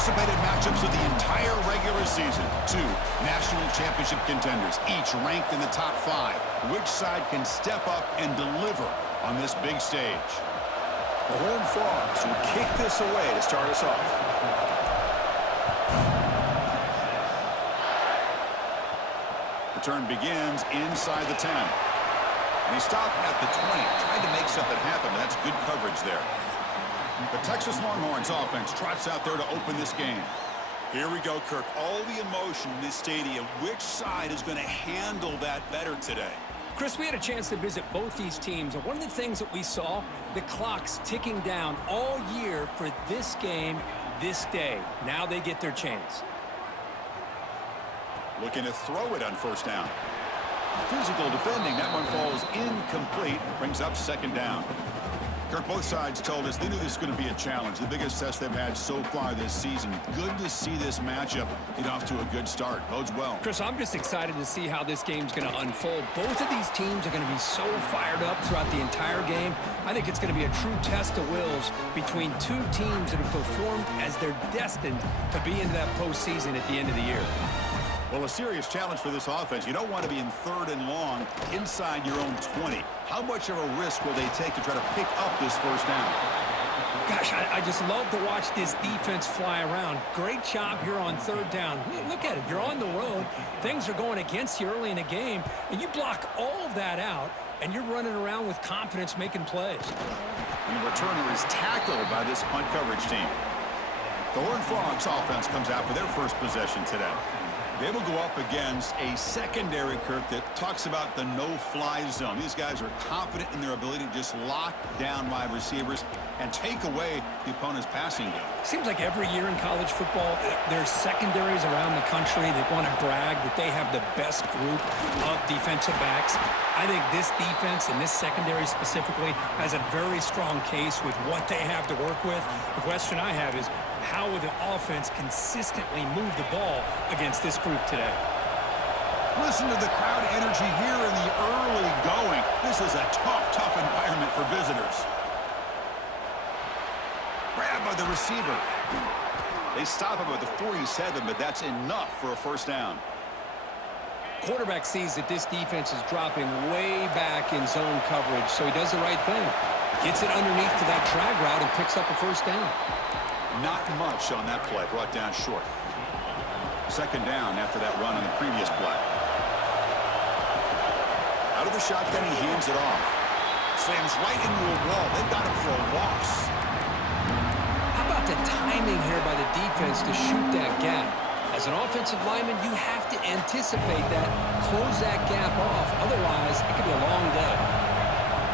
anticipated matchups of the entire regular season. Two national championship contenders, each ranked in the top 5. Which side can step up and deliver on this big stage? The Horned Frogs will kick this away to start us off. Return begins inside the 10. And he stopped at the 20, trying to make something happen, but that's good coverage there. The Texas Longhorns offense trots out there to open this game. Here we go, Kirk. All the emotion in this stadium. Which side is going to handle that better today? Chris, we had a chance to visit both these teams, and one of the things that we saw, the clock's ticking down all year for this game, this day. Now they get their chance. Looking to throw it on first down. Physical defending. That one falls incomplete. Brings up second down. Kirk, both sides told us they knew this was going to be a challenge. The biggest test they've had so far this season. Good to see this matchup get off to a good start. Bodes well. Chris, I'm just excited to see how this game's going to unfold. Both of these teams are going to be so fired up throughout the entire game. I think it's going to be a true test of wills between two teams that have performed as they're destined to be into that postseason at the end of the year. Well, a serious challenge for this offense. You don't want to be in third and long inside your own 20. How much of a risk will they take to try to pick up this first down? Gosh, I just love to watch this defense fly around. Great job here on third down. Look at it. You're on the road. Things are going against you early in the game, and you block all of that out, and you're running around with confidence making plays. And the returner is tackled by this punt coverage team. The Horned Frogs offense comes out for their first possession today. They will go up against a secondary, Kirk, that talks about the no-fly zone. These guys are confident in their ability to just lock down wide receivers and take away the opponent's passing game. Seems like every year in college football, there's secondaries around the country that want to brag that they have the best group of defensive backs. I think this defense and this secondary specifically has a very strong case with what they have to work with. The question I have is, how will the offense consistently move the ball against this group today? Listen to the crowd energy here in the early going. This is a tough environment for visitors. Grab by the receiver. They stop him at the 47, but that's enough for a first down. Quarterback sees that this defense is dropping way back in zone coverage, so he does the right thing. Gets it underneath to that drag route and picks up a first down. Not much on that play, brought down short. Second down after that run on the previous play. Out of the shotgun, he hands it off. Slams right into a wall. They've got him for a loss. How about the timing here by the defense to shoot that gap? As an offensive lineman, you have to anticipate that, close that gap off. Otherwise, it could be a long day.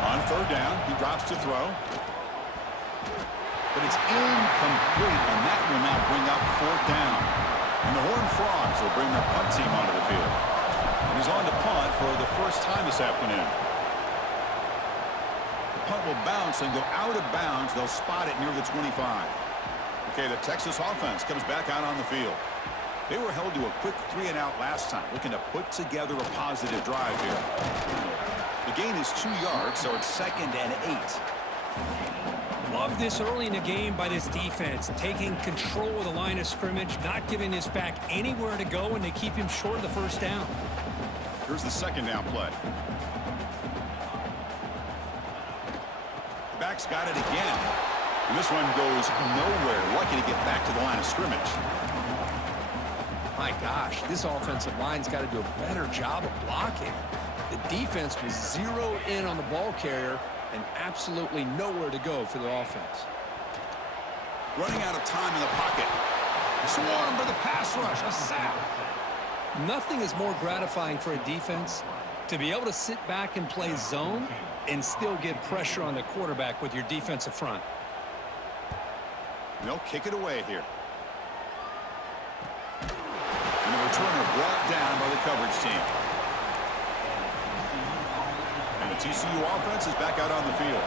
On third down, he drops to throw. But it's incomplete, and that will now bring up fourth down. And the Horned Frogs will bring their punt team onto the field. And he's on to punt for the first time this afternoon. The punt will bounce and go out of bounds. They'll spot it near the 25. Okay, the Texas offense comes back out on the field. They were held to a quick 3-and-out last time, looking to put together a positive drive here. The gain is 2 yards, so it's 2nd and 8. Love this early in the game by this defense, taking control of the line of scrimmage, not giving this back anywhere to go, and they keep him short of the first down. Here's the second down play. The back's got it again. And this one goes nowhere. Lucky to get back to the line of scrimmage. My gosh, this offensive line's got to do a better job of blocking. The defense was zeroed in on the ball carrier and absolutely nowhere to go for the offense. Running out of time in the pocket. Swarmed by the pass rush. A sack. Nothing is more gratifying for a defense to be able to sit back and play zone and still get pressure on the quarterback with your defensive front. They'll kick it away here. And the returner brought down by the coverage team. And the TCU offense is back out on the field.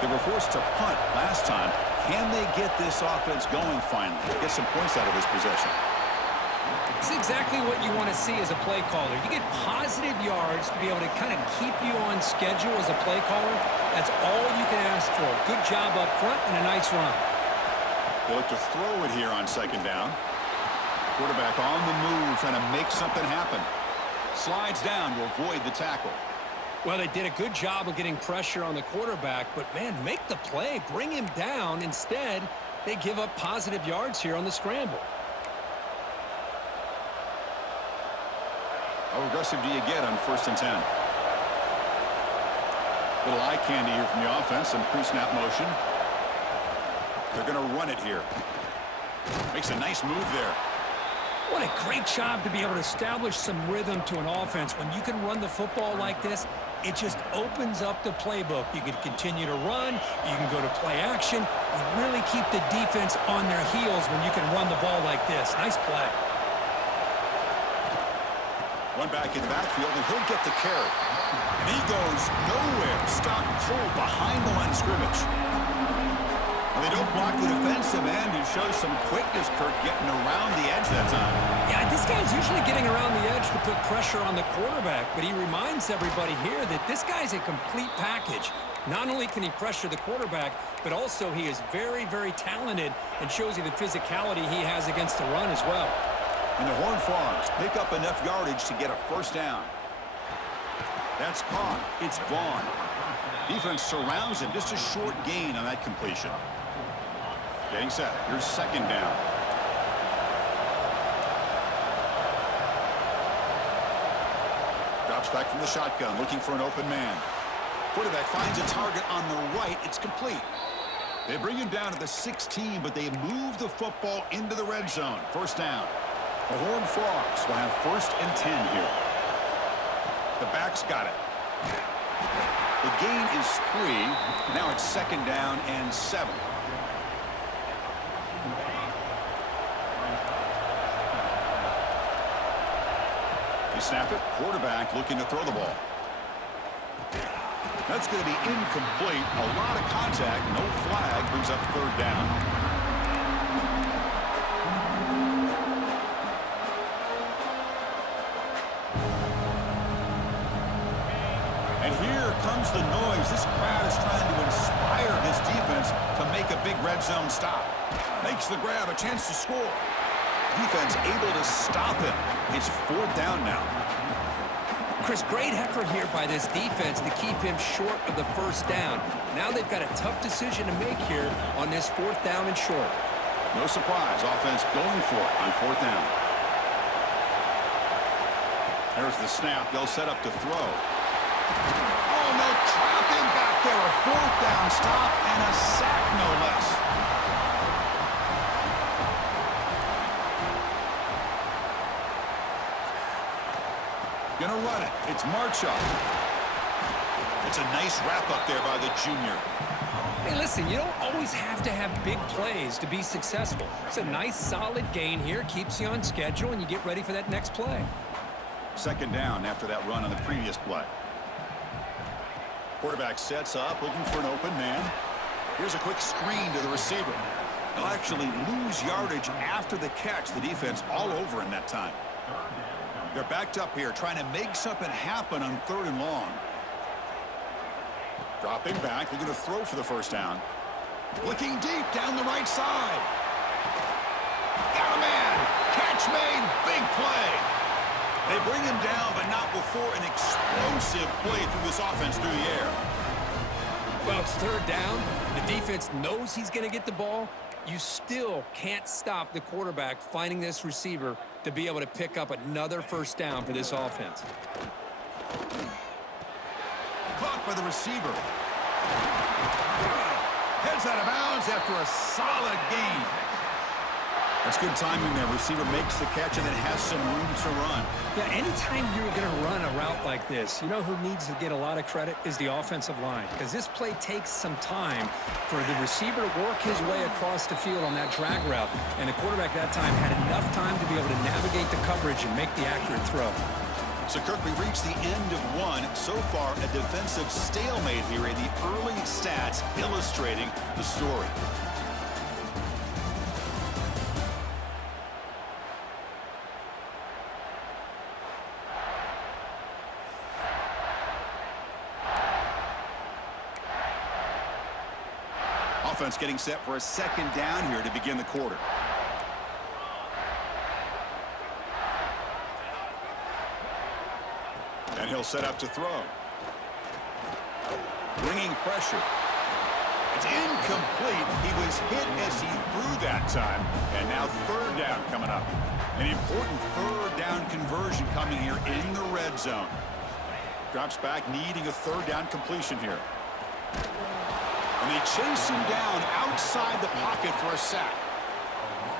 They were forced to punt last time. Can they get this offense going finally? Get some points out of this possession. It's exactly what you want to see as a play caller. You get positive yards to be able to kind of keep you on schedule as a play caller. That's all you can ask for. Good job up front and a nice run. They look to throw it here on second down. Quarterback on the move, trying to make something happen. Slides down to avoid the tackle. Well, they did a good job of getting pressure on the quarterback, but, man, make the play. Bring him down. Instead, they give up positive yards here on the scramble. How aggressive do you get on 1st and 10? Little eye candy here from the offense. Some pre-snap motion. They're going to run it here. Makes a nice move there. What a great job to be able to establish some rhythm to an offense. When you can run the football like this, it just opens up the playbook. You can continue to run. You can go to play action. You really keep the defense on their heels when you can run the ball like this. Nice play. One back in the backfield, and he'll get the carry. And he goes nowhere. Stopped cold behind the line of scrimmage. And they don't block the defensive end, who shows some quickness, Kirk, getting around the edge that time. Yeah, this guy's usually getting around the edge to put pressure on the quarterback, but he reminds everybody here that this guy's a complete package. Not only can he pressure the quarterback, but also he is very, very talented and shows you the physicality he has against the run as well. And the Horned Frogs pick up enough yardage to get a 1st down. That's caught. It's Vaughn. Defense surrounds him. Just a short gain on that completion. Getting set. Here's 2nd down. Drops back from the shotgun, looking for an open man. Quarterback finds a target on the right. It's complete. They bring him down to the 16, but they move the football into the red zone. 1st down. The Horned Frogs will have 1st and 10 here. The back's got it. The gain is 3. Now it's 2nd down and 7. They snap it. Quarterback looking to throw the ball. That's going to be incomplete. A lot of contact. No flag. Brings up 3rd down. Comes the noise. This crowd is trying to inspire this defense to make a big red zone stop. Makes the grab, a chance to score. Defense able to stop him. It's 4th down now. Chris, great effort here by this defense to keep him short of the 1st down. Now they've got a tough decision to make here on this 4th down and short. No surprise. Offense going for it on 4th down. There's the snap. They'll set up to throw. Oh, no, trapping back there. A 4th down stop and a sack, no less. Gonna run it. It's Marchuk. It's a nice wrap-up there by the junior. Hey, listen, you don't always have to have big plays to be successful. It's a nice, solid gain here. Keeps you on schedule, and you get ready for that next play. 2nd down after that run on the previous play. Quarterback sets up, looking for an open man. Here's a quick screen to the receiver. They'll actually lose yardage after the catch. The defense all over him that time. They're backed up here, trying to make something happen on 3rd and long. Dropping back, looking to throw for the 1st down. Looking deep down the right side. Got a man. Catch made. Big play. They bring him down, but not before an explosive play through this offense through the air. Well, it's 3rd down. The defense knows he's going to get the ball. You still can't stop the quarterback finding this receiver to be able to pick up another 1st down for this offense. Caught by the receiver. Heads out of bounds after a solid gain. That's good timing there. Receiver makes the catch and then has some room to run. Yeah, anytime you're going to run a route like this, you know who needs to get a lot of credit is the offensive line, because this play takes some time for the receiver to work his way across the field on that drag route, and the quarterback that time had enough time to be able to navigate the coverage and make the accurate throw. So, Kirk, we reached the end of one. So far, a defensive stalemate here in the early stats illustrating the story. offense getting set for a second down here to begin the quarter. And he'll set up to throw. Bringing pressure. It's incomplete. He was hit as he threw that time. And now third down coming up. An important third down conversion coming here in the red zone. Drops back, needing a third down completion here. And they chase him down outside the pocket for a sack.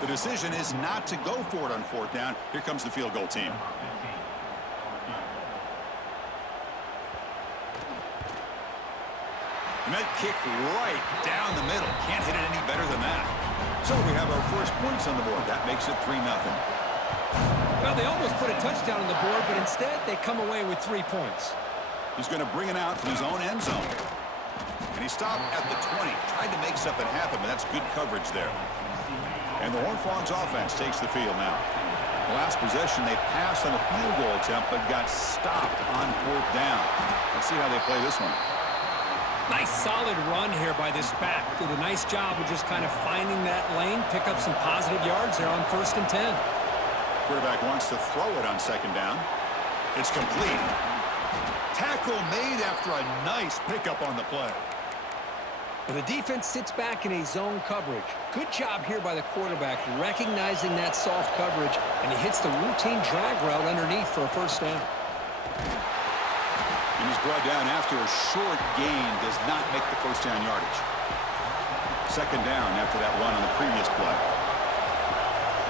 The decision is not to go for it on fourth down. Here comes the field goal team. And that kick right down the middle. Can't hit it any better than that. So we have our first points on the board. That makes it 3-0. Well, they almost put a touchdown on the board, but instead they come away with 3 points. He's going to bring it out from his own end zone. And he stopped at the 20. Tried to make something happen, but that's good coverage there. And the Horned Frogs offense takes the field now. The last possession, they passed on a field goal attempt, but got stopped on fourth down. Let's see how they play this one. Nice solid run here by this back. Did a nice job of just kind of finding that lane, pick up some positive yards there on 1st and 10. Quarterback wants to throw it on second down. It's complete. Tackle made after a nice pickup on the play. The defense sits back in a zone coverage. Good job here by the quarterback, recognizing that soft coverage, and he hits the routine drag route underneath for a first down. And he's brought down after a short gain, does not make the first down yardage. Second down after that run on the previous play.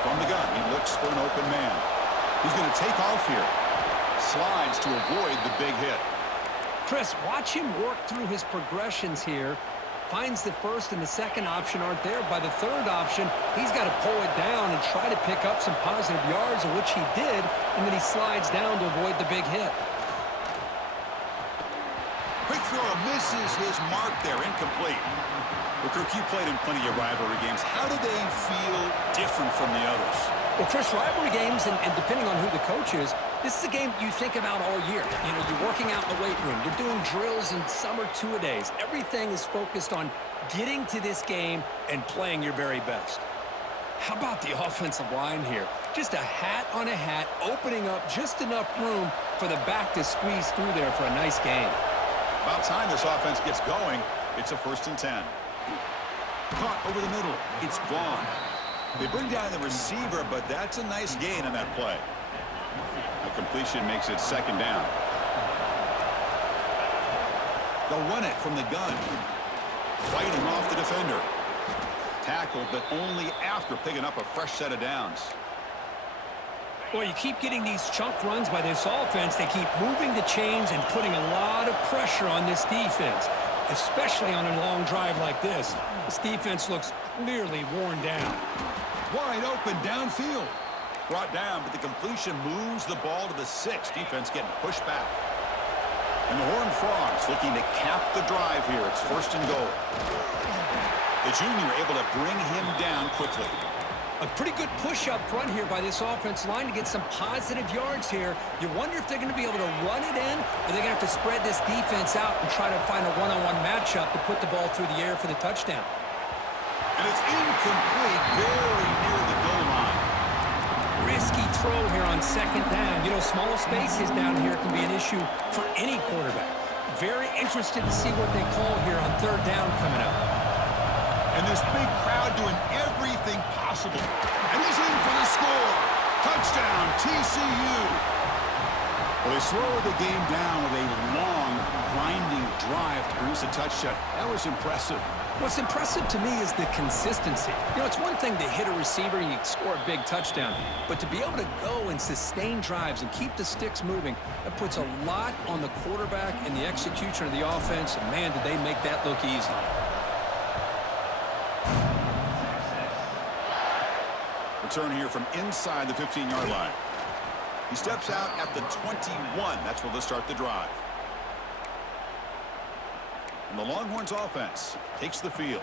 From the gun, he looks for an open man. He's going to take off here. Slides to avoid the big hit. Chris, watch him work through his progressions here. Finds the first and the second option aren't there. By the third option, he's got to pull it down and try to pick up some positive yards, which he did, and then he slides down to avoid the big hit. Quick throw misses his mark there, incomplete. Well, Kirk, you played in plenty of rivalry games. How do they feel different from the others? Well, Chris, rivalry games, and depending on who the coach is, this is a game you think about all year. You know, you're working out in the weight room. You're doing drills in summer two-a-days. Everything is focused on getting to this game and playing your very best. How about the offensive line here? Just a hat on a hat, opening up just enough room for the back to squeeze through there for a nice gain. About time this offense gets going. It's a 1st and 10. Caught over the middle. It's Vaughn. They bring down the receiver, but that's a nice gain on that play. The completion makes it second down. They'll run it from the gun. Fighting off the defender. Tackled, but only after picking up a fresh set of downs. Well, you keep getting these chunk runs by this offense. They keep moving the chains and putting a lot of pressure on this defense, especially on a long drive like this. This defense looks clearly worn down. Wide open downfield. Brought down, but the completion moves the ball to the 6. Defense getting pushed back. And the Horned Frogs looking to cap the drive here. It's 1st and goal. The junior able to bring him down quickly. A pretty good push up front here by this offense line to get some positive yards here. You wonder if they're going to be able to run it in, or they're going to have to spread this defense out and try to find a one-on-one matchup to put the ball through the air for the touchdown. And it's incomplete, very near the goal line. Risky throw here on second down. You know, small spaces down here can be an issue for any quarterback. Very interested to see what they call here on third down coming up. And this big crowd doing everything possible. And he's in for the score. Touchdown, TCU. Well, they slow the game down with a long, grinding drive to produce a touchdown. That was impressive. What's impressive to me is the consistency. You know, it's one thing to hit a receiver and you score a big touchdown, but to be able to go and sustain drives and keep the sticks moving, that puts a lot on the quarterback and the execution of the offense, and man, did they make that look easy. Return here from inside the 15-yard line. He steps out at the 21. That's where they'll start the drive. And the Longhorns offense takes the field.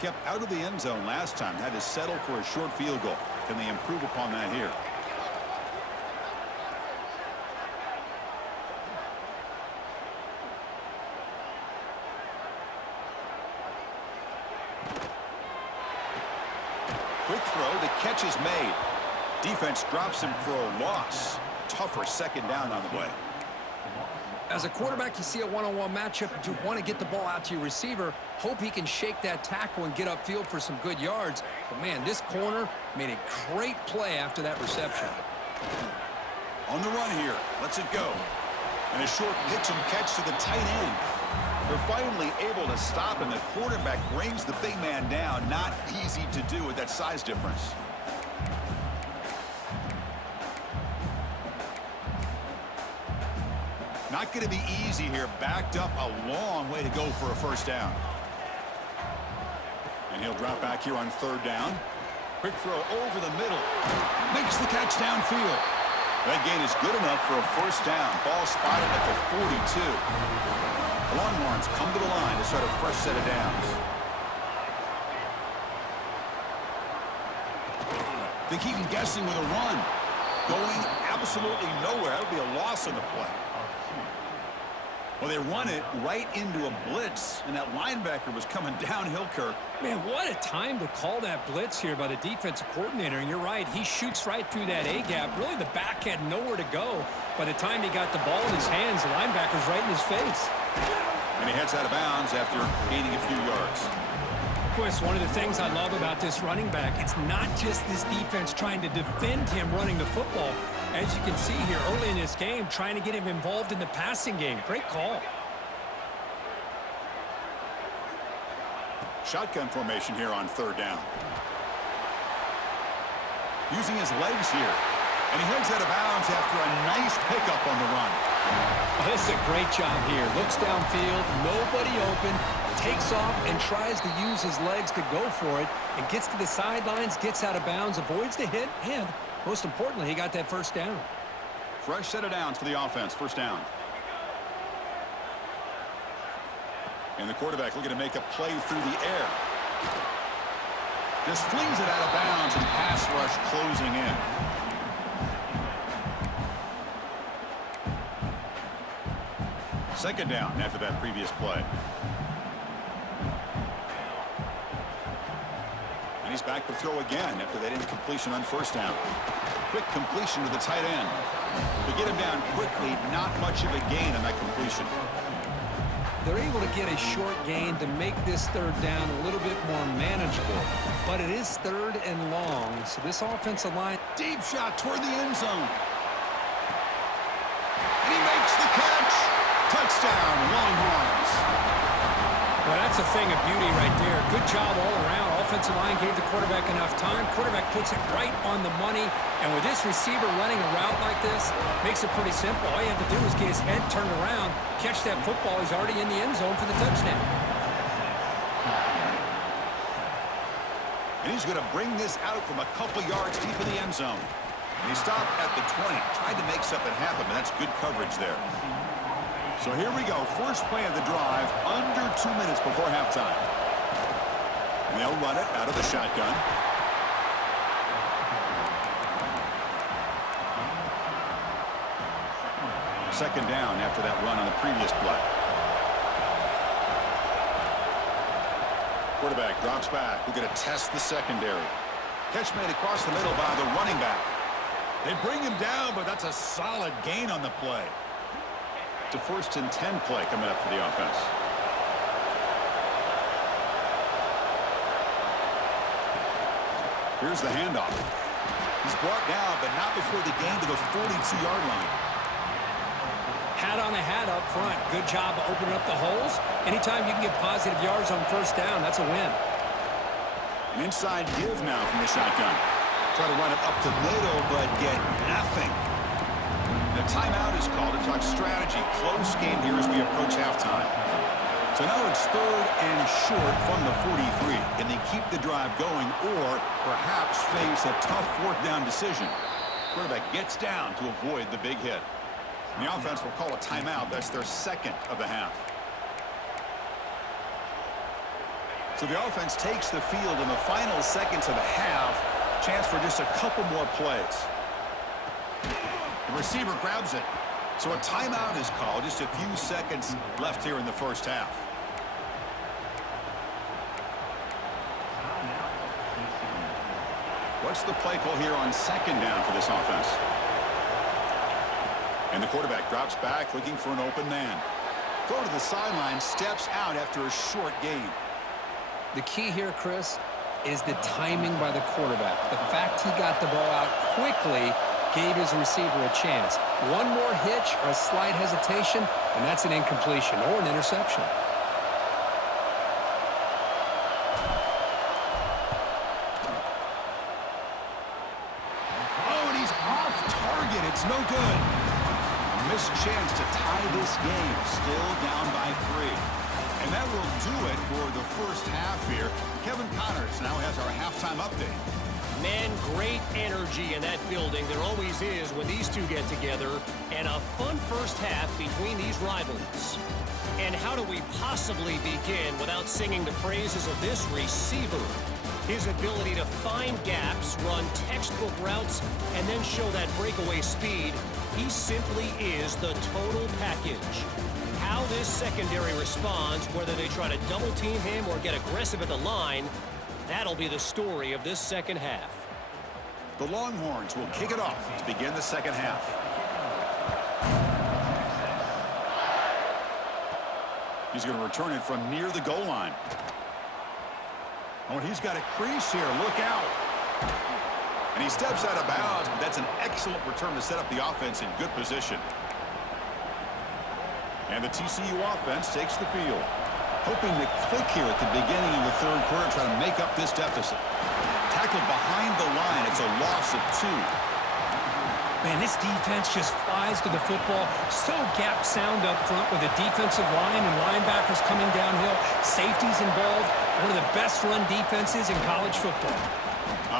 Kept out of the end zone last time. Had to settle for a short field goal. Can they improve upon that here? throw. The catch is made. Defense drops him for a loss. Tougher second down on the way. As a quarterback, you see a one-on-one matchup, but you want to get the ball out to your receiver. Hope he can shake that tackle and get upfield for some good yards. But, man, this corner made a great play after that reception. On the run here. Lets it go. And a short pitch and catch to the tight end. They're finally able to stop, and the quarterback brings the big man down. Not easy to do with that size difference. Not going to be easy here. Backed up a long way to go for a first down. And he'll drop back here on third down. Quick throw over the middle. Makes the catch downfield. That gain is good enough for a first down. Ball spotted at the 42. The Longhorns come to the line to start a fresh set of downs. They keep him guessing with a run. Going absolutely nowhere. That would be a loss on the play. Well, they run it right into a blitz, and that linebacker was coming downhill, Kirk. Man, what a time to call that blitz here by the defensive coordinator. And you're right, he shoots right through that A-gap. Really, the back had nowhere to go. By the time he got the ball in his hands, the linebacker's right in his face. And he heads out of bounds after gaining a few yards. Chris, one of the things I love about this running back, it's not just this defense trying to defend him running the football. As you can see here early in this game, trying to get him involved in the passing game. Great call. Shotgun formation here on third down. Using his legs here. And he heads out of bounds after a nice pickup on the run. Oh, this is a great job here. Looks downfield, nobody open, takes off and tries to use his legs to go for it, and gets to the sidelines, gets out of bounds, avoids the hit, and most importantly, he got that first down. Fresh set of downs for the offense. First down. And the quarterback looking to make a play through the air. Just flings it out of bounds, and pass rush closing in. Second down after that previous play. And he's back to throw again after that incompletion on first down. Quick completion to the tight end. To get him down quickly, not much of a gain on that completion. They're able to get a short gain to make this third down a little bit more manageable. But it is third and long, so this offensive line... Deep shot toward the end zone. And he makes the catch. Touchdown, Longhorns. Well, that's a thing of beauty right there. Good job all around. Offensive line gave the quarterback enough time. Quarterback puts it right on the money. And with this receiver running a route like this, makes it pretty simple. All you have to do is get his head turned around, catch that football. He's already in the end zone for the touchdown. And he's going to bring this out from a couple yards deep in the end zone. And he stopped at the 20. Tried to make something happen, but that's good coverage there. So here we go. First play of the drive, under 2 minutes before halftime. And they'll run it out of the shotgun. Second down after that run on the previous play. Quarterback drops back. We're going to test the secondary. Catch made across the middle by the running back. They bring him down, but that's a solid gain on the play. It's a 1st and 10 play coming up for the offense. Here's the handoff. He's brought down, but not before the gain to the 42-yard line. Hat on a hat up front. Good job of opening up the holes. Anytime you can get positive yards on first down, that's a win. An inside give now from the shotgun. Try to run it up the middle, but get nothing. The timeout is called to talk strategy. Close game here as we approach halftime. So now it's 3rd and short from the 43. Can they keep the drive going or perhaps face a tough 4th down decision? Quarterback gets down to avoid the big hit. And the offense will call a timeout. That's their 2nd of the half. So the offense takes the field in the final seconds of the half. Chance for just a couple more plays. The receiver grabs it. So a timeout is called. Just a few seconds left here in the first half. What's the play call here on second down for this offense? And the quarterback drops back looking for an open man. Throw to the sideline, steps out after a short gain. The key here, Chris, is the timing by the quarterback. The fact he got the ball out quickly gave his receiver a chance. One more hitch or a slight hesitation, and that's an incompletion or an interception. Oh, and he's off target. It's no good. A missed chance to tie this game. Still down by 3. And that will do it for the first half here. Kevin Connors now has our halftime update. Man, great energy in that building. There always is when these two get together. And a fun first half between these rivals. And how do we possibly begin without singing the praises of this receiver? His ability to find gaps, run textbook routes, and then show that breakaway speed. He simply is the total package. How this secondary responds, whether they try to double-team him or get aggressive at the line, that'll be the story of this second half. The Longhorns will kick it off to begin the second half. He's going to return it from near the goal line. Oh, and he's got a crease here. Look out. And he steps out of bounds, but that's an excellent return to set up the offense in good position. And the TCU offense takes the field. Hoping to click here at the beginning of the third quarter, try to make up this deficit. Tackled behind the line. It's a loss of 2. Man, this defense just flies to the football. So gap sound up front with a defensive line and linebackers coming downhill. Safeties involved. One of the best run defenses in college football.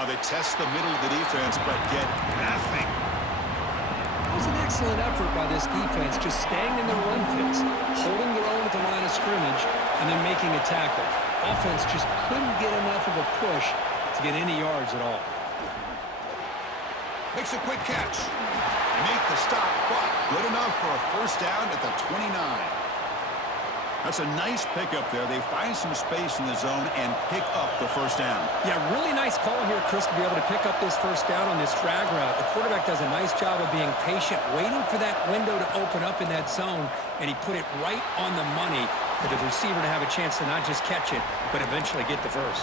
They test the middle of the defense, but get nothing. It was an excellent effort by this defense, just staying in their run fits, holding their own at the line of scrimmage, and then making a tackle. Offense just couldn't get enough of a push to get any yards at all. Makes a quick catch. Make the stop, but good enough for a first down at the 29. That's a nice pickup there. They find some space in the zone and pick up the first down. Yeah, really nice call here, Chris, to be able to pick up this first down on this drag route. The quarterback does a nice job of being patient, waiting for that window to open up in that zone, and he put it right on the money for the receiver to have a chance to not just catch it, but eventually get the first.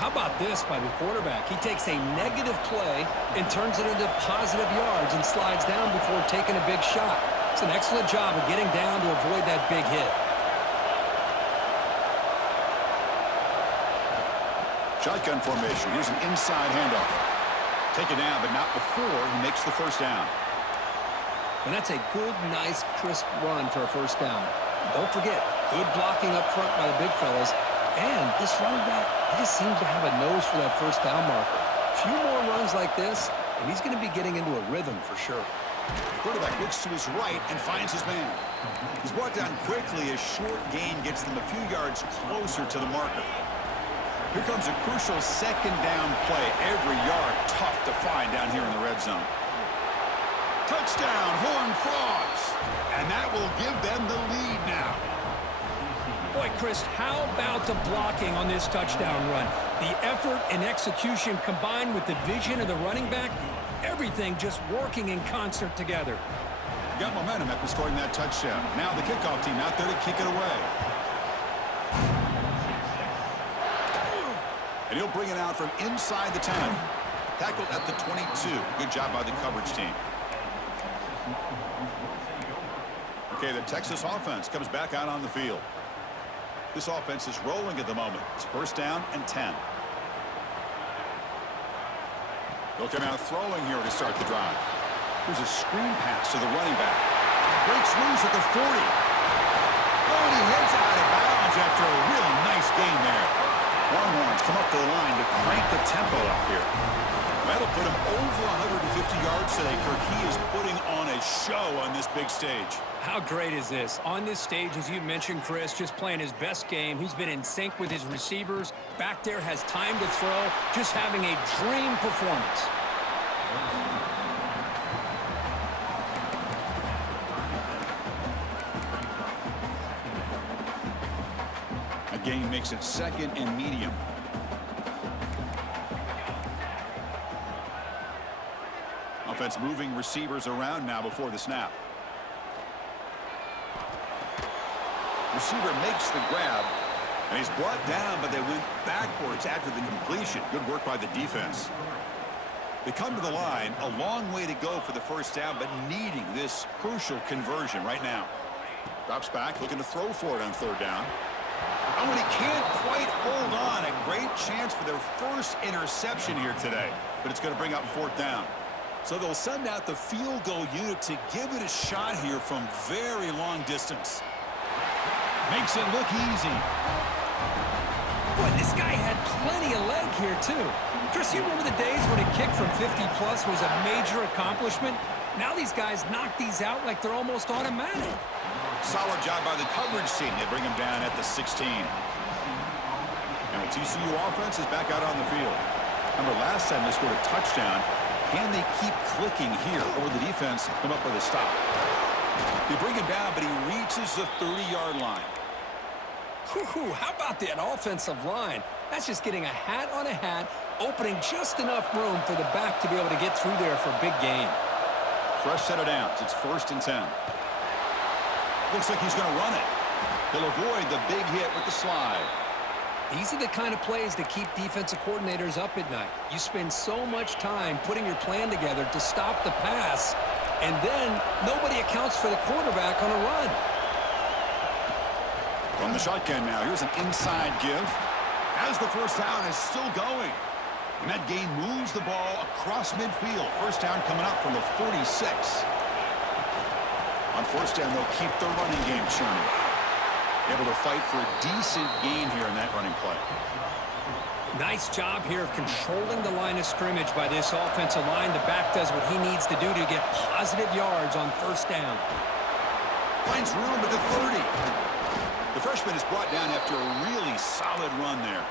How about this by the quarterback? He takes a negative play and turns it into positive yards and slides down before taking a big shot. It's an excellent job of getting down to avoid that big hit. Shotgun formation. Here's an inside handoff. Take it down, but not before he makes the first down. And that's a good, nice, crisp run for a first down. Don't forget, good blocking up front by the big fellas. And this running back, he just seems to have a nose for that first down marker. A few more runs like this, and he's going to be getting into a rhythm for sure. Quarterback looks to his right and finds his man. He's brought down quickly as short gain gets them a few yards closer to the marker. Here comes a crucial second down play. Every yard tough to find down here in the red zone. Touchdown, Horned Frogs. And that will give them the lead now. Boy, Chris, how about the blocking on this touchdown run? The effort and execution combined with the vision of the running back, everything just working in concert together. Got momentum after scoring that touchdown. Now the kickoff team out there to kick it away. And he'll bring it out from inside the 10. Tackled at the 22. Good job by the coverage team. Okay, the Texas offense comes back out on the field. This offense is rolling at the moment. It's first down and 10. They'll come out throwing here to start the drive. Here's a screen pass to the running back. Breaks loose at the 40. Oh, and he heads out of bounds after a really nice gain there. Longhorns come up to the line to crank the tempo up here. That'll put him over 150 yards today, Kirk. He is putting on a show on this big stage. How great is this? On this stage, as you mentioned, Chris, just playing his best game. He's been in sync with his receivers. Back there, has time to throw. Just having a dream performance. A gain makes it second and medium. Offense moving receivers around now before the snap. Receiver makes the grab, and he's brought down, but they went backwards after the completion. Good work by the defense. They come to the line, a long way to go for the first down, but needing this crucial conversion right now. Drops back, looking to throw for it on third down. And when he can't quite hold on, a great chance for their first interception here today, but it's going to bring up fourth down. So they'll send out the field goal unit to give it a shot here from very long distance. Makes it look easy. Boy, this guy had plenty of leg here, too. Chris, you remember the days when a kick from 50-plus was a major accomplishment? Now these guys knock these out like they're almost automatic. Solid job by the coverage team. They bring him down at the 16. And the TCU offense is back out on the field. Remember, last time they scored a touchdown. Can they keep clicking here, or will the defense come up with a stop? They bring him down, but he reaches the 30-yard line. Whew, how about that offensive line? That's just getting a hat on a hat, opening just enough room for the back to be able to get through there for a big gain. Fresh set of downs. It's 1st and 10. Looks like he's going to run it. He'll avoid the big hit with the slide. These are the kind of plays that keep defensive coordinators up at night. You spend so much time putting your plan together to stop the pass, and then nobody accounts for the quarterback on a run. From the shotgun now, here's an inside give. As the first down is still going. And that game moves the ball across midfield. First down coming up from the 46. On first down, they'll keep their running game churning. Able to fight for a decent gain here in that running play. Nice job here of controlling the line of scrimmage by this offensive line. The back does what he needs to do to get positive yards on first down. Finds room at the 30. The freshman is brought down after a really solid run there.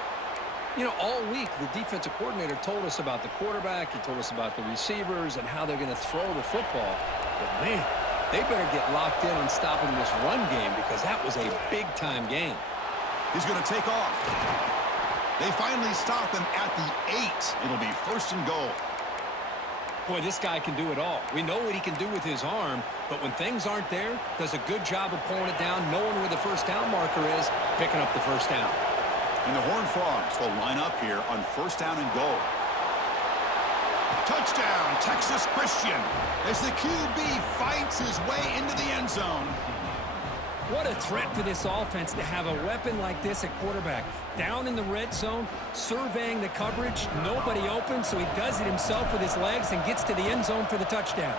You know, all week, the defensive coordinator told us about the quarterback. He told us about the receivers and how they're going to throw the football. But, man, they better get locked in on stopping this run game because that was a big-time game. He's going to take off. They finally stop him at the 8. It'll be 1st and goal. Boy, this guy can do it all. We know what he can do with his arm, but when things aren't there, does a good job of pulling it down, knowing where the first down marker is, picking up the first down. And the Horned Frogs will line up here on 1st down and goal. Touchdown, Texas Christian, as the QB fights his way into the end zone. What a threat for this offense to have a weapon like this at quarterback. Down in the red zone, surveying the coverage, nobody open, so he does it himself with his legs and gets to the end zone for the touchdown.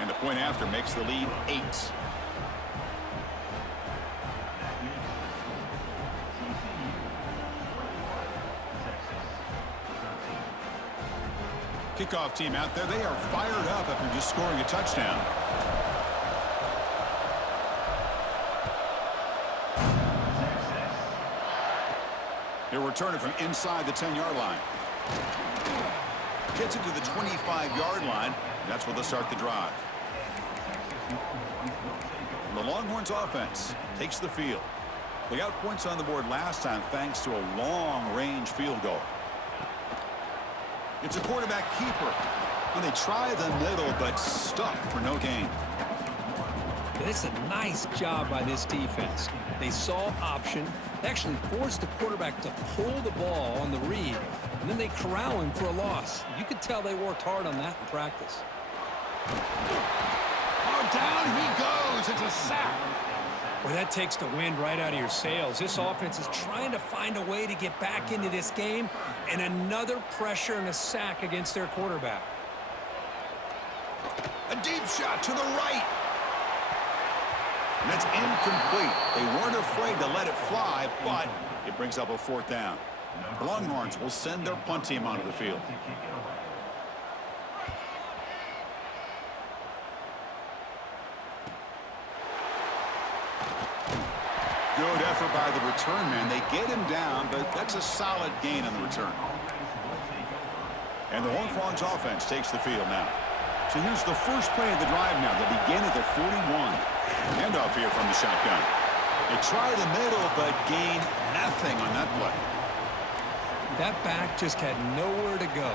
And the point after makes the lead 8. Kickoff team out there. They are fired up after just scoring a touchdown. They're returning from inside the 10-yard line. Gets it to the 25-yard line. That's where they'll start the drive. The Longhorns offense takes the field. They got points on the board last time thanks to a long-range field goal. It's a quarterback keeper. And they try the middle, but stuffed for no gain. It's a nice job by this defense. They saw option. They actually forced the quarterback to pull the ball on the read, and then they corral him for a loss. You could tell they worked hard on that in practice. Oh, down he goes. It's a sack. Well, that takes the wind right out of your sails. This offense is trying to find a way to get back into this game, and another pressure and a sack against their quarterback. A deep shot to the right. And that's incomplete. They weren't afraid to let it fly, but it brings up a 4th down. The Longhorns will send their punt team onto the field. Good effort by the return man. They get him down, but that's a solid gain on the return. And the Horned Frogs offense takes the field now. So here's the first play of the drive now. They begin at the 41. Handoff here from the shotgun. They try the middle, but gain nothing on that play. That back just had nowhere to go.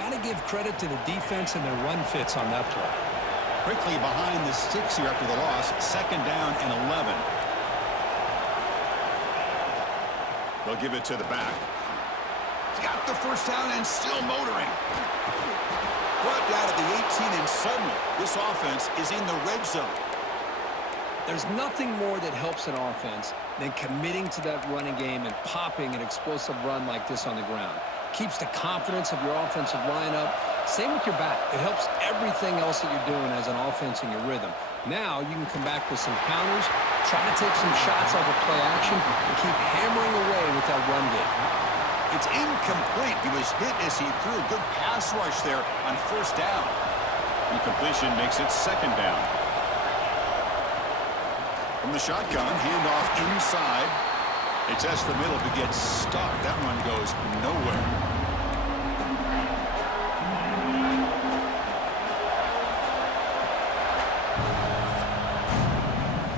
got to give credit to the defense and their run fits on that play. Quickly behind the sticks here after the loss. 2nd down and 11. They'll give it to the back. He's got the first down and still motoring. Brought down at the 18, and suddenly this offense is in the red zone. There's nothing more that helps an offense than committing to that running game and popping an explosive run like this on the ground. Keeps the confidence of your offensive lineup. Same with your back. It helps everything else that you're doing as an offense in your rhythm. Now you can come back with some counters, try to take some shots off of play action, and keep hammering away with that run game. It's incomplete. He was hit as he threw a good pass rush there on 1st down. Incompletion makes it 2nd down. From the shotgun, handoff inside. They test the middle but gets stopped. That one goes nowhere.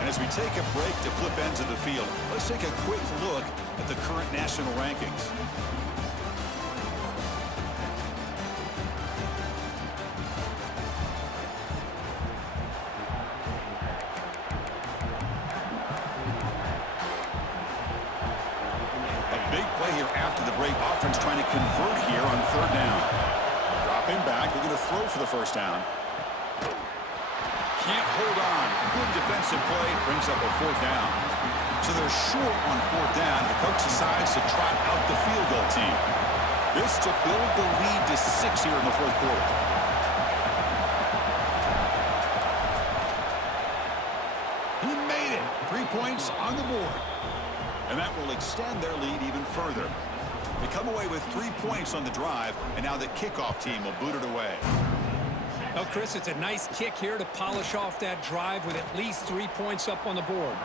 And as we take a break to flip ends of the field, let's take a quick look at the current national rankings. After the break, offense trying to convert here on 3rd down. Dropping back, they're going to throw for the 1st down. Can't hold on. Good defensive play, brings up a 4th down. So they're short on 4th down. The coach decides to trot out the field goal team. This to build the lead to 6 here in the 4th quarter. He made it. 3 points on the board. And that will extend their lead even further. They come away with 3 points on the drive, and now the kickoff team will boot it away. Well, Chris, it's a nice kick here to polish off that drive with at least 3 points up on the board.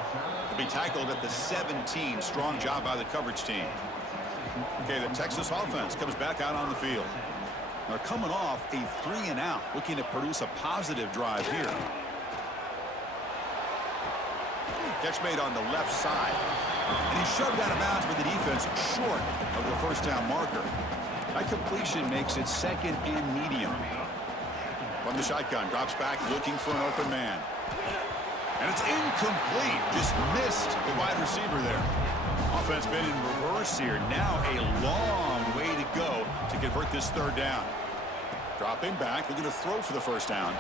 To be tackled at the 17. Strong job by the coverage team. Okay, the Texas offense comes back out on the field. They're coming off a 3-and-out, looking to produce a positive drive here. Catch made on the left side. And he shoved out of bounds with the defense short of the 1st down marker. That completion makes it 2nd and medium. From the shotgun, drops back looking for an open man. And it's incomplete. Just missed the wide receiver there. Offense been in reverse here. Now a long way to go to convert this 3rd down. Dropping back, looking to throw for the 1st down.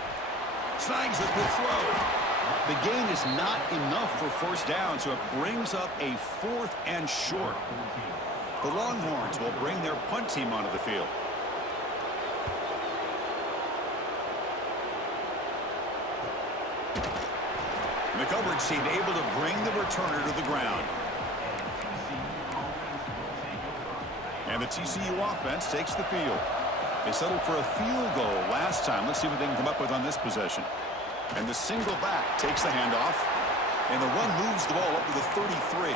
Snags a good throw. The gain is not enough for 1st down, so it brings up a 4th and short. The Longhorns will bring their punt team onto the field. And the coverage team able to bring the returner to the ground. And the TCU offense takes the field. They settled for a field goal last time. Let's see what they can come up with on this possession. And the single back takes the handoff. And the run moves the ball up to the 33.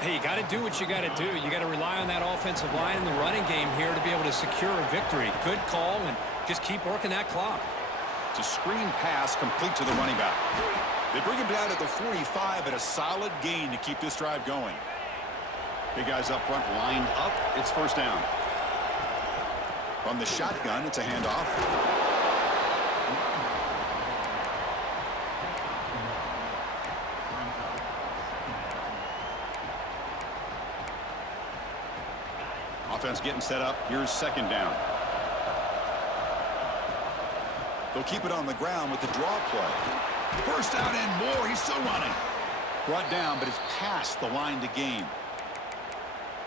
Hey, you got to do what you got to do. You got to rely on that offensive line in the running game here to be able to secure a victory. Good call, and just keep working that clock. It's a screen pass complete to the running back. They bring him down to the 45 at a solid gain to keep this drive going. Big guys up front lined up. It's 1st down. From the shotgun, it's a handoff. Offense getting set up. Here's 2nd down. They'll keep it on the ground with the draw play. 1st down and more. He's still running. Brought down, but it's past the line to gain.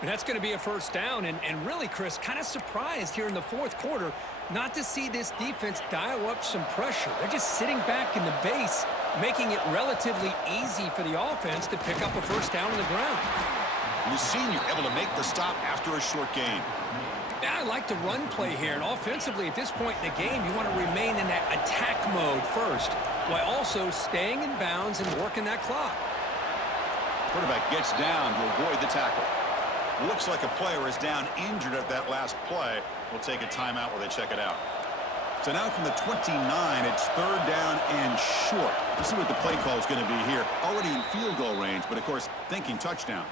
And that's going to be a 1st down. And really, Chris, kind of surprised here in the 4th quarter not to see this defense dial up some pressure. They're just sitting back in the base, making it relatively easy for the offense to pick up a 1st down on the ground. And the senior able to make the stop after a short gain. Yeah, I like the run play here. And offensively, at this point in the game, you want to remain in that attack mode first, while also staying in bounds and working that clock. Quarterback gets down to avoid the tackle. Looks like a player is down injured at that last play. We'll take a timeout while they check it out. So now from the 29, it's 3rd down and short. Let's see what the play call is going to be here. Already in field goal range, but of course, thinking touchdown.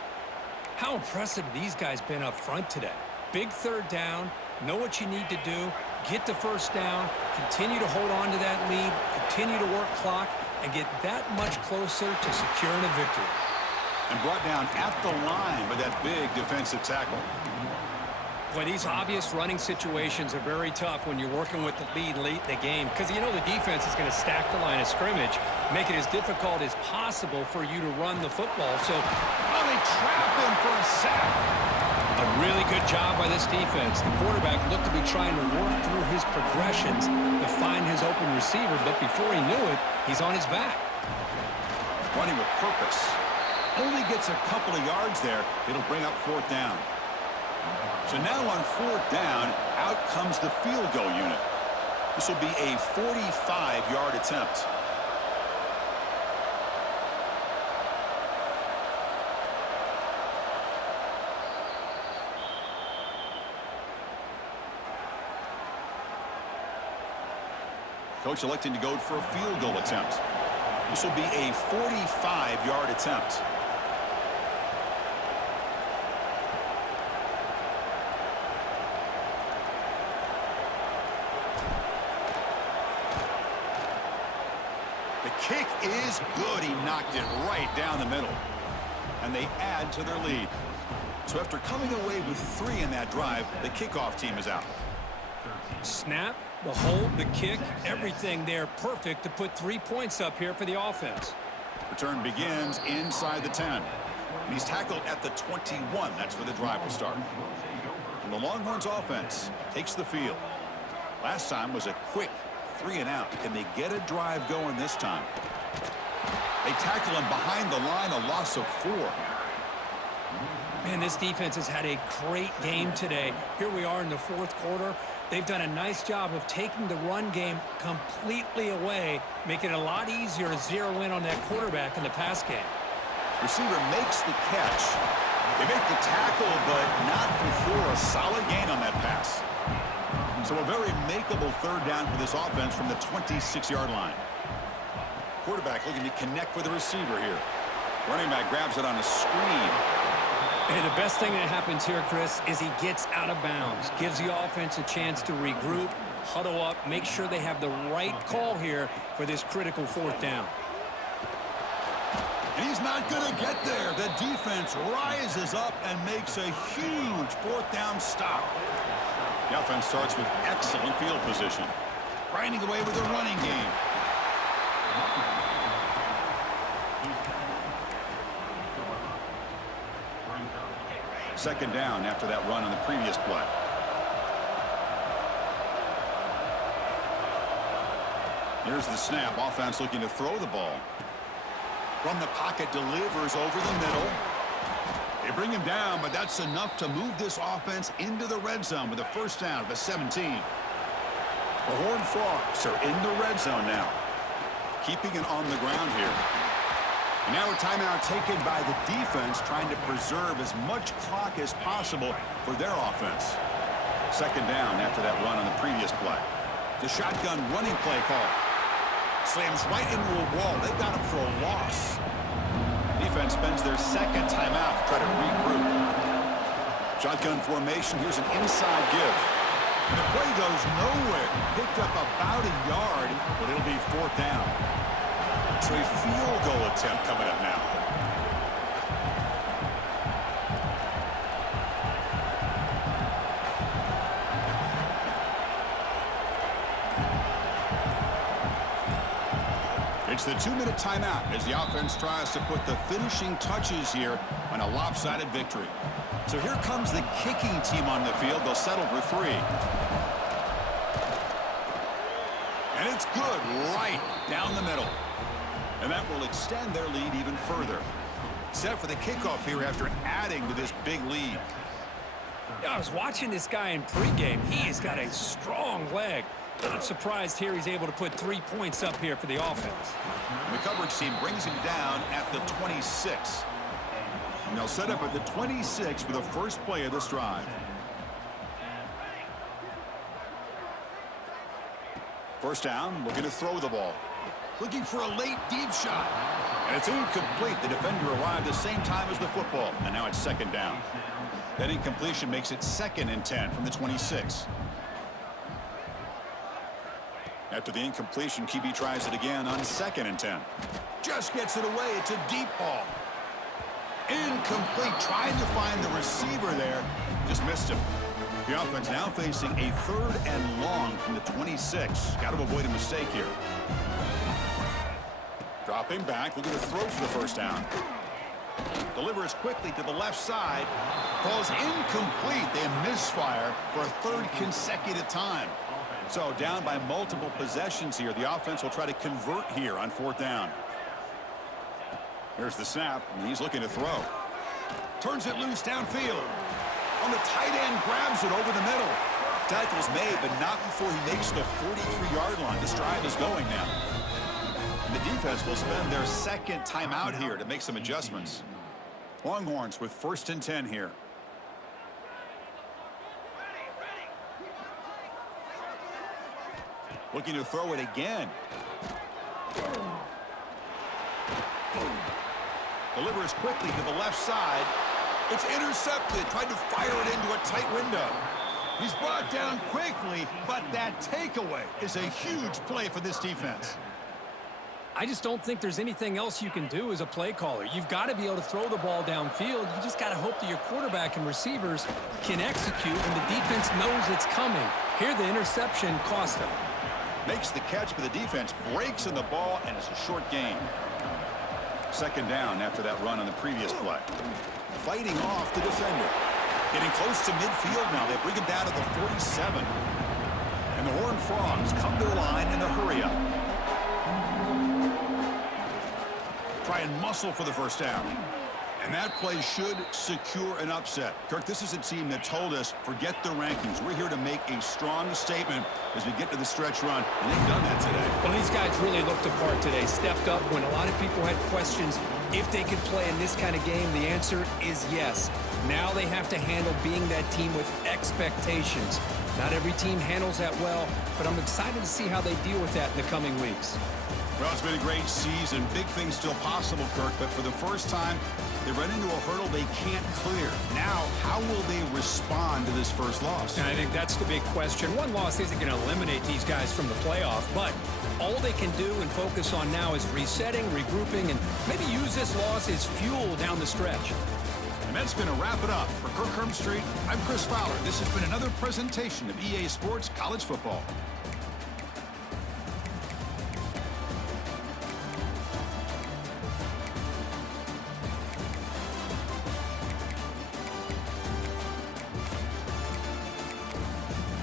How impressive these guys been up front today. Big 3rd down, know what you need to do, get the first down, continue to hold on to that lead, continue to work clock, and get that much closer to securing a victory. And brought down at the line with that big defensive tackle. Boy, these obvious running situations are very tough when you're working with the lead late in the game because you know the defense is going to stack the line of scrimmage, make it as difficult as possible for you to run the football. So, they trap him for a sack. A really good job by this defense. The quarterback looked to be trying to work through his progressions to find his open receiver, but before he knew it, he's on his back. Running with purpose. Only gets a couple of yards there. It'll bring up 4th down. So now on 4th down, out comes the field goal unit. This will be a 45-yard attempt. Coach electing to go for a field goal attempt. This will be a 45-yard attempt. Kick is good. He knocked it right down the middle. And they add to their lead. So after coming away with 3 in that drive, the kickoff team is out. Snap, the hold, the kick, everything there perfect to put 3 points up here for the offense. Return begins inside the 10. And he's tackled at the 21. That's where the drive will start. And the Longhorns offense takes the field. Last time was a quick 3 and out. Can they get a drive going this time? They tackle him behind the line, a loss of 4. Man, this defense has had a great game today. Here we are in the 4th quarter. They've done a nice job of taking the run game completely away, making it a lot easier to zero in on that quarterback in the pass game. Receiver makes the catch. They make the tackle, but not before a solid gain on that pass. So a very makeable 3rd down for this offense from the 26-yard line. Quarterback looking to connect with the receiver here. Running back grabs it on a screen. Hey, the best thing that happens here, Chris, is he gets out of bounds. Gives the offense a chance to regroup, huddle up, make sure they have the right call here for this critical 4th down. And he's not going to get there. The defense rises up and makes a huge 4th down stop. The offense starts with excellent field position. Grinding away with a running game. Second down after that run on the previous play. Here's the snap. Offense looking to throw the ball. From the pocket, delivers over the middle. They bring him down, but that's enough to move this offense into the red zone with a 1st down at the 17. The Horned Frogs are in the red zone now. Keeping it on the ground here. And now a timeout taken by the defense, trying to preserve as much clock as possible for their offense. Second down after that run on the previous play. The shotgun running play call. Slams right into a wall. They got him for a loss. Defense spends their 2nd timeout to try to regroup. Shotgun formation. Here's an inside give. And the play goes nowhere. Picked up about a yard, but it'll be 4th down. So a field goal attempt coming up now. It's the 2-minute timeout as the offense tries to put the finishing touches here on a lopsided victory. So here comes the kicking team on the field. They'll settle for 3. And it's good right down the middle. And that will extend their lead even further. Set for the kickoff here after adding to this big lead. Yeah, I was watching this guy in pregame. He has got a strong leg. Not surprised here he's able to put 3 points up here for the offense. And the coverage team brings him down at the 26. And they'll set up at the 26 for the first play of this drive. First down, looking to throw the ball. Looking for a late deep shot. And it's incomplete. The defender arrived the same time as the football, and now it's second down. That incompletion makes it 2nd and 10 from the 26. After the incompletion, QB tries it again on 2nd and 10. Just gets it away. It's a deep ball. Incomplete. Trying to find the receiver there. Just missed him. The offense now facing a 3rd and long from the 26. Got to avoid a mistake here. Dropping back, looking to throw for the first down. Delivers quickly to the left side. Falls incomplete. They misfire for a 3rd consecutive time. So down by multiple possessions here. The offense will try to convert here on 4th down. Here's the snap, and he's looking to throw. Turns it loose downfield. On the tight end, grabs it over the middle. Tackle's made, but not before he makes the 43-yard line. This drive is going now. And the defense will spend their 2nd timeout here to make some adjustments. Longhorns with 1st and 10 here. Looking to throw it again. Delivers quickly to the left side. It's intercepted. Tried to fire it into a tight window. He's brought down quickly, but that takeaway is a huge play for this defense. I just don't think there's anything else you can do as a play caller. You've got to be able to throw the ball downfield. You just got to hope that your quarterback and receivers can execute, and the defense knows it's coming. Here, the interception cost him. Makes the catch, but the defense breaks in the ball, and it's a short gain. 2nd down after that run on the previous play. Fighting off the defender. Getting close to midfield now. They bring him down to the 47. And the Horned Frogs come to the line in a hurry up. Try and muscle for the first down. And that play should secure an upset. Kirk, this is a team that told us, forget the rankings. We're here to make a strong statement as we get to the stretch run, and they've done that today. Well, these guys really looked apart today, stepped up when a lot of people had questions if they could play in this kind of game. The answer is yes. Now they have to handle being that team with expectations. Not every team handles that well, but I'm excited to see how they deal with that in the coming weeks. Well, it's been a great season. Big things still possible, Kirk, but for the first time, they run into a hurdle they can't clear. Now, how will they respond to this first loss? And I think that's the big question. One loss isn't going to eliminate these guys from the playoff, but all they can do and focus on now is resetting, regrouping, and maybe use this loss as fuel down the stretch. And that's going to wrap it up. For Kirk Herbstreit, I'm Chris Fowler. This has been another presentation of EA Sports College Football.